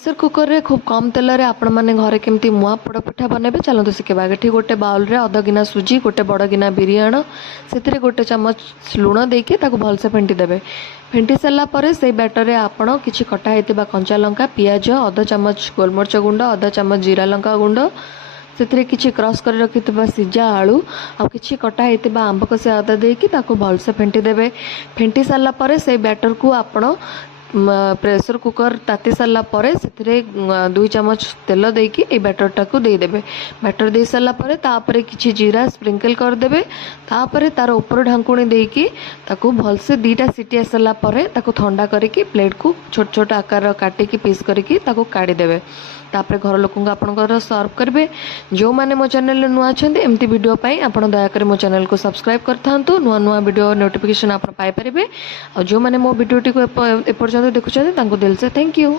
Pressure cooker रे खूब कम तेल रे आपण माने घरे केमती मुआ पोड़ पिठा बनेबे चलतु शिखेबा। एठी गोटे बाउल रे अध गिना सुजी गोटे बड़ गिना बिरियान से गोटे चमच लुण देके ताको भलसे फेंटी देबे। फेंटी सारा पर से बैटर रे आपण किछि कटा हेतिबा कंचा लंका पियाज अध चमच गोलमरच गुंड अध चमच जीरा लंका गुंड से किछि क्रॉस कर रखिथिबा सिजा आलू आ किछि कटा हेतिबा आंब कसे अदा देकी ताको भलसे फेंटी देबे। फेंटी सारा पर से बैटर को आपण प्रेसर कुकर ताती सारा पर से 2 चमच तेल देकी ए बैटर टाको दे देबे। बैटर दे सारा पर तापरे किछि जीरा स्प्रिंकल कर देबे। तापरे तार ऊपर ढांकुणी देकी ताको भलसे 2टा सीटी आसला पर ताको ठंडा करके प्लेट को छोट छोट आकार काटिकी पीस करके ताको काढ़ी देबे। तापरे घर लोक आपणकर सर्व करेंगे। जो मैंने मो चैनल नुआ अच्छे एमती वीडियो पाई आपण दयाकर मो चैनल को सब्सक्राइब करथांतु नुआ नुआ वीडियो नोटिफिकेशन आप पाई परिबे। और जो मैंने मो वीडियो टी को एपर्यंत देखुछन तांको दिल से थैंक यू।